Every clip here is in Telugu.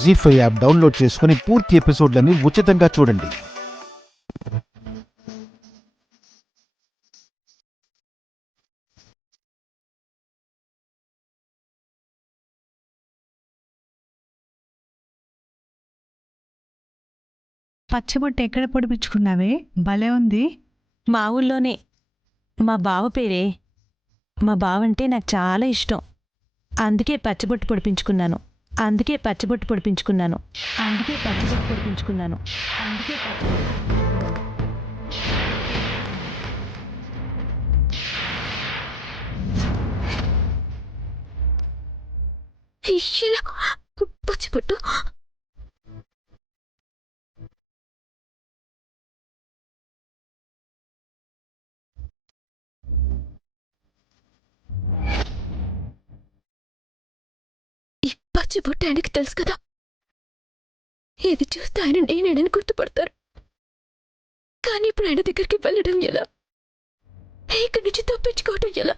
జీ5 యాప్ డౌన్లోడ్ చేసుకుని పూర్తి ఎపిసోడ్లని ఉచితంగా చూడండి. పచ్చబొట్టు ఎక్కడ పొడిపించుకున్నావే? భలే ఉంది. మా ఊళ్ళోనే. మా బావ పేరే. మా బావంటే నాకు చాలా ఇష్టం. అందుకే పచ్చబొట్టు పొడిపించుకున్నాను. అందుకే పచ్చబొట్టు పొడిపించుకున్నాను. అందుకే పచ్చబొట్టు పొడిపించుకున్నాను. అందుకే పచ్చబొట్టు పచ్చిబొట్టు ఆయనకి తెలుసు కదా. ఇది చూస్తే ఆయన నేనేనని గుర్తుపడతారు. కానీ ఇప్పుడు ఆయన దగ్గరికి వెళ్ళడం ఎలా? ఇక్కడి నుంచి తప్పించుకోవటం ఎలా?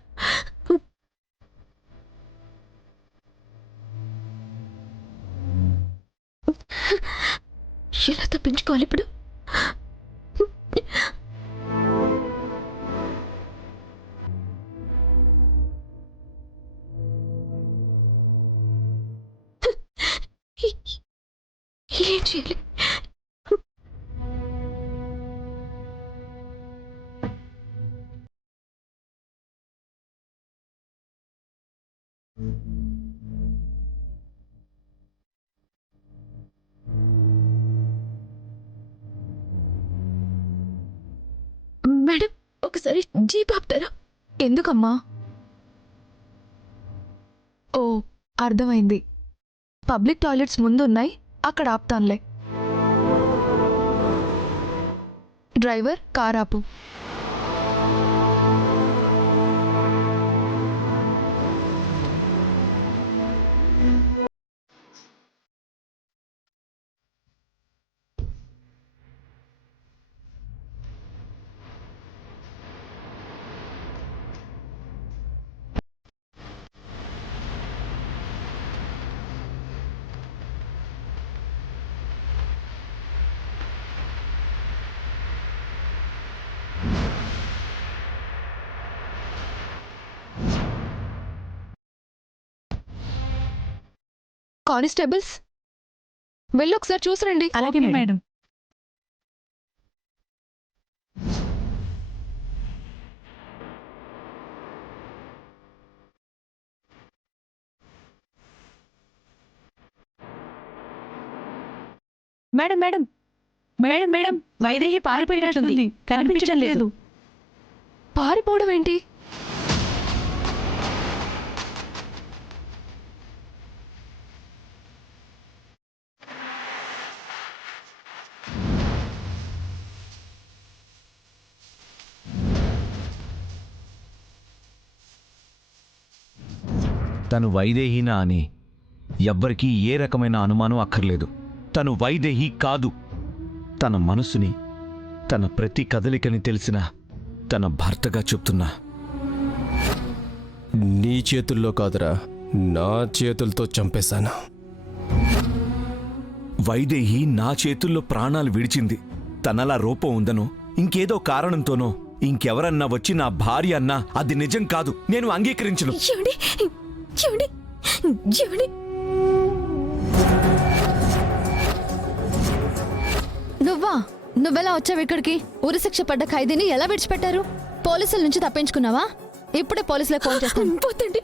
ఎలా తప్పించుకోవాలి ఇప్పుడు? ఏం చేయాలి? మేడం, ఒకసారి జీప్ ఆపుతారా? ఎందుకమ్మా? ఓ, అర్థమైంది. పబ్లిక్ టాయిలెట్స్ ముందు ఉన్నాయి, అక్కడ ఆపుతానులే. డ్రైవర్, కార్ ఆపు. కానిస్టేబుల్స్, వెళ్ళి ఒకసారి చూసిరండి. అలాగే madam. Madam madam madam madam Vaidehi పారిపోయినట్టుంది. కనిపించడం లేదు. పారిపోవడం ఏంటి? తను వైదేహీనా అని ఎవ్వరికీ ఏ రకమైన అనుమానం అక్కర్లేదు. తను వైదేహి కాదు. తన మనసుని, తన ప్రతి కదలికని తెలిసిన తన భర్తగా చెప్తున్నా. నీ చేతుల్లో కాదురా, నా చేతులతో చంపేశాను. వైదేహి నా చేతుల్లో ప్రాణాలు విడిచింది. తనలా రూపం ఉందనో, ఇంకేదో కారణంతోనో ఇంకెవరన్నా వచ్చి నా భార్య అన్నా అది నిజం కాదు. నేను అంగీకరించను. నువ్వెలా వచ్చావు ఇక్కడికి? ఉరిశిక్ష పడ్డ ఖైదీని ఎలా విడిచిపెట్టారు? పోలీసుల నుంచి తప్పించుకున్నావా? ఇప్పుడే పోలీసులకు ఫోన్ చేస్తాను. పోతండి.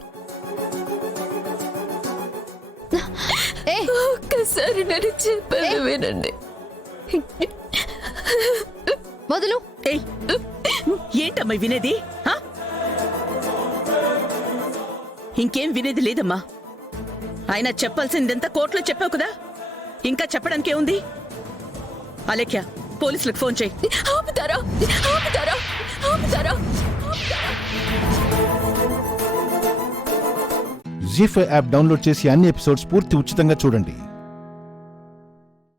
ఒక్కసారి నన్ను చెప్పాను వినండి. వదులు. ఏంటమ్మా వినేది? ఇంకేం వినేది లేదమ్మా. ఆయన చెప్పాల్సిందంతా కోర్టులో చెప్పావు కదా, ఇంకా చెప్పడానికి ఏముంది? అలేఖ్య, పోలీసులకు ఫోన్ చేయి. ఆపుతారా? ఆపుతారా? ఆపుతారా? జీ5 యాప్ డౌన్లోడ్ చేసి అన్ని ఎపిసోడ్స్ పూర్తి ఉచితంగా చూడండి.